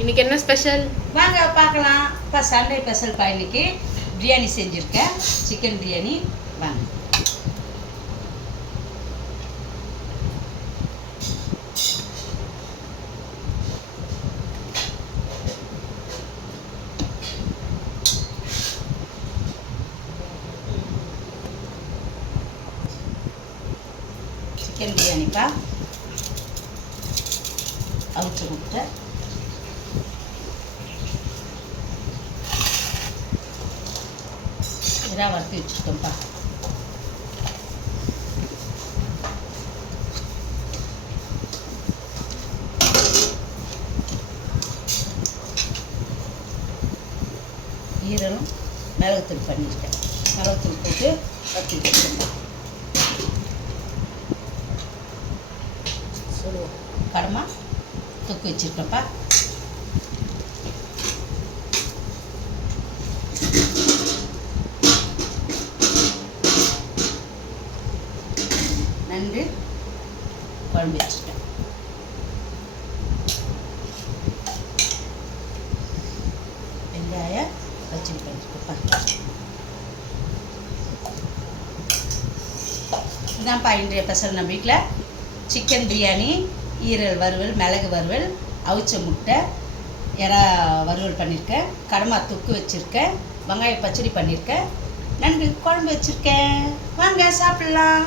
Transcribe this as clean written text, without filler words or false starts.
இன்னைக்கு என்ன ஸ்பெஷல்? வாங்க பார்க்கலாம். இப்போ சண்டே ஸ்பெஷல்ப்பா. இன்னைக்கு பிரியாணி செஞ்சுருக்கேன், சிக்கன் பிரியாணி. வாங்க. சிக்கன் பிரியாணிப்பா. அவிச்ச முட்டை, இதெல்லாம் வறுத்து வச்சுருக்கோம்ப்பா. ஈரலும் மிளகுத்தூள் பண்ணியிருக்கேன். மிளகுத்தூள் போட்டு வறுத்து வச்சுருக்கோம்ப்பா. கடமா தொக்கு வச்சுருக்கோம்ப்பா. நண்டு குழம்பு வச்சுருக்கேன். வெங்காயம் பச்சடி பண்ணிருக்கோம்ப்பா. இதான்ப்பா இன்றைய ஸ்பெஷல். நம்ம வீட்டில் சிக்கன் பிரியாணி, ஈரல் வறுவல், மிளகு வறுவல், அவிச்ச முட்டை, எறா வறுவல் பண்ணியிருக்கேன், கடமா தொக்கு வச்சுருக்கேன், வெங்காய பச்சடி பண்ணியிருக்கேன், நண்டு குழம்பு வச்சுருக்கேன். வாங்க சாப்பிட்லாம்.